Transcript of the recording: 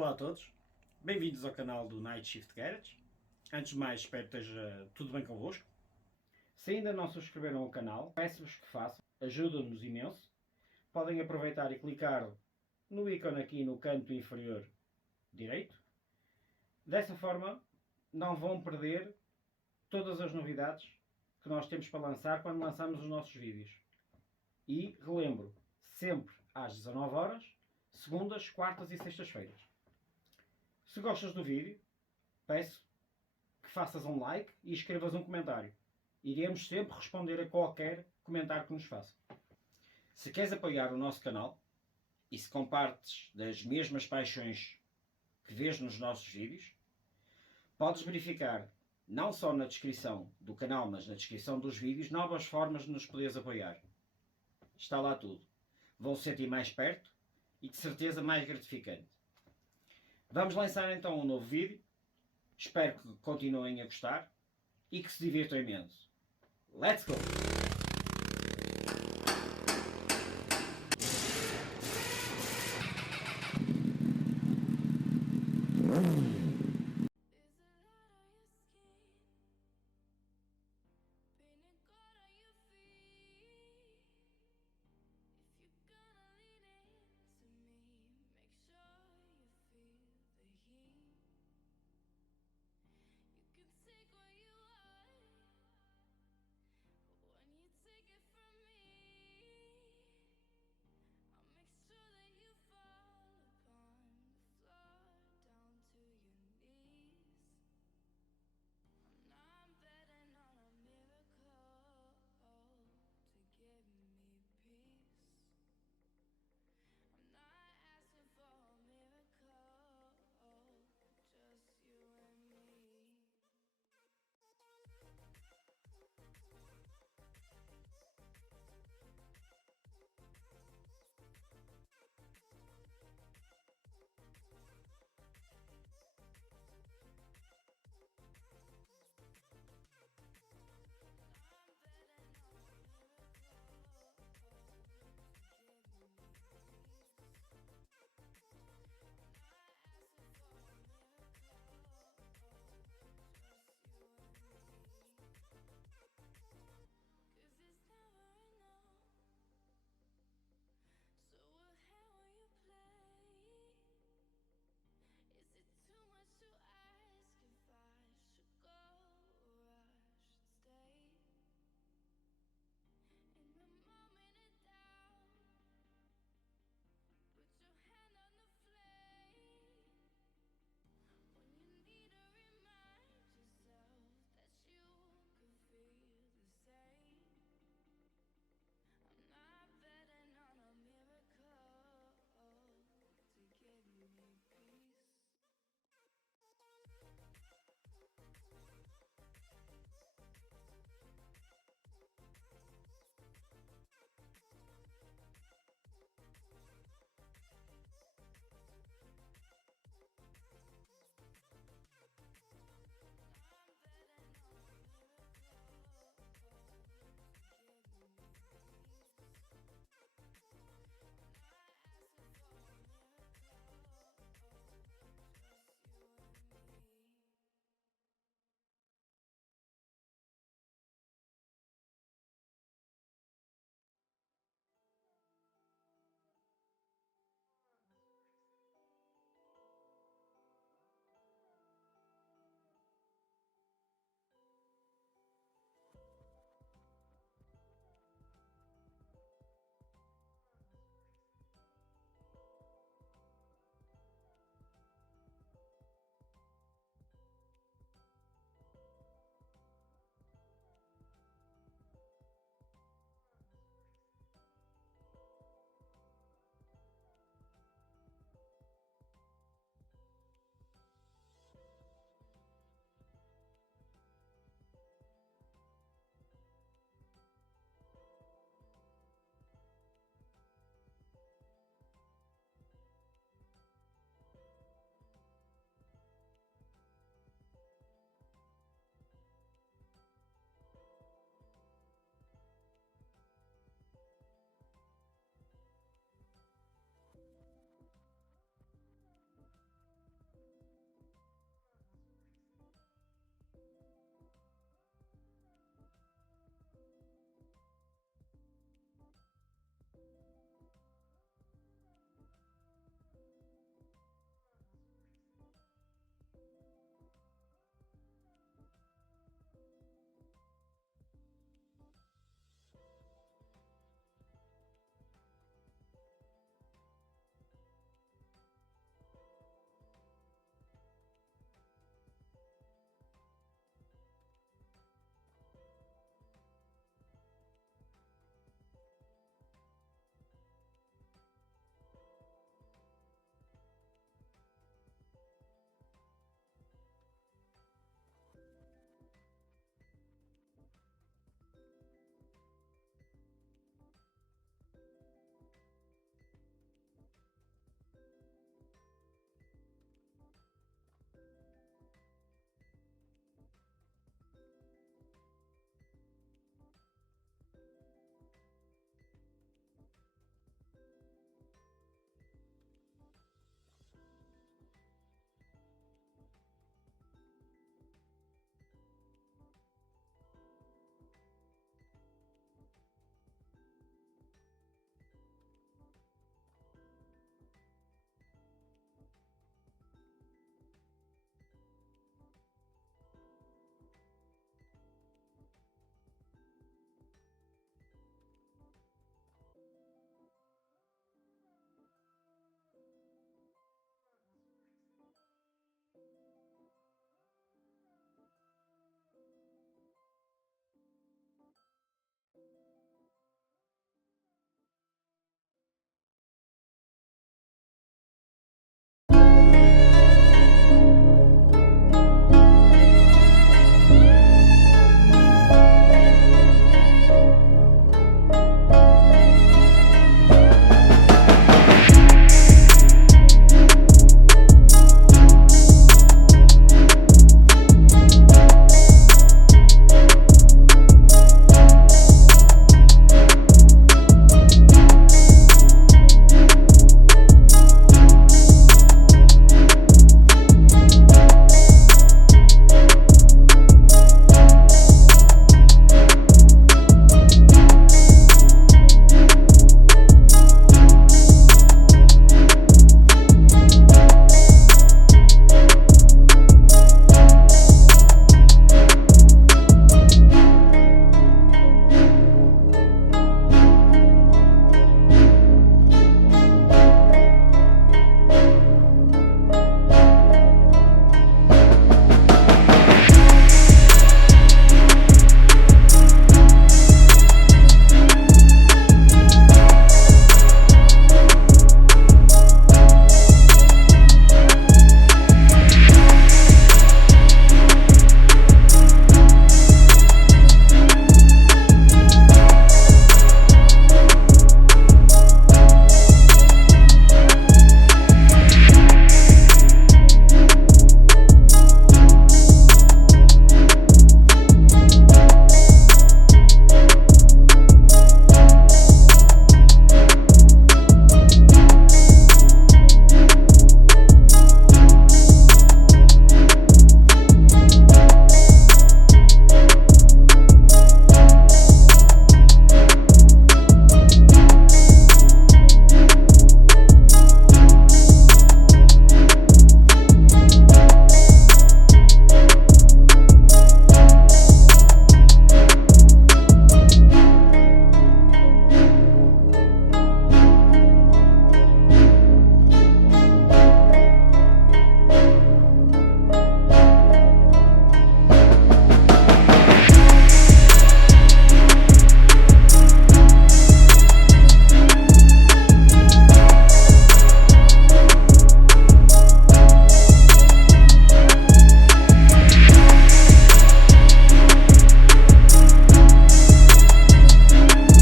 Olá a todos, bem-vindos ao canal do Night Shift Garage. Antes de mais, espero que esteja tudo bem convosco. Se ainda não subscreveram o canal, peço-vos que façam, ajuda-nos imenso. Podem aproveitar e clicar no ícone aqui no canto inferior direito. Dessa forma, não vão perder todas as novidades que nós temos para lançar quando lançamos os nossos vídeos. E relembro, sempre às 19 horas, segundas, quartas e sextas-feiras. Se gostas do vídeo, peço que faças um like e escrevas um comentário. Iremos sempre responder a qualquer comentário que nos faça. Se queres apoiar o nosso canal e se compartes das mesmas paixões que vês nos nossos vídeos, podes verificar, não só na descrição do canal, mas na descrição dos vídeos, novas formas de nos poderes apoiar. Está lá tudo. Vão-se sentir mais perto e de certeza mais gratificante. Vamos lançar então um novo vídeo. Espero que continuem a gostar e que se divirtam imenso. Let's go!